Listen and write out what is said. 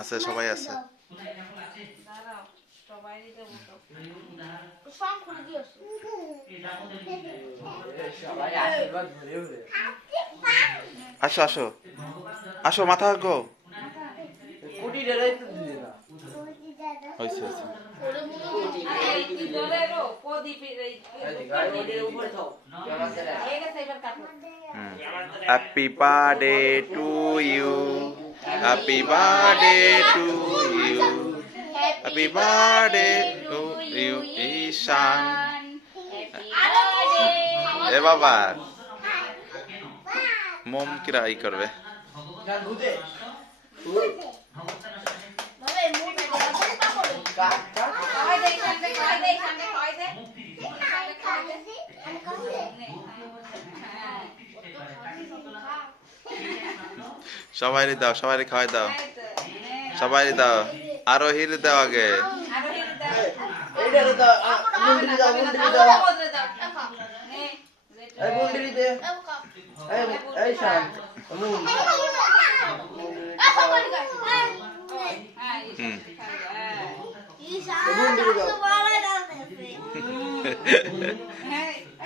আছে সবাই আছে আসো আসো আসো মাথা গো happy birthday to you happy birthday to you happy birthday to you Ishan এ বাবা মোম কিরা ই করবে সবাই দাও সবাই খাওয়াই দাও সবাই দাও আরো হির দাও আগে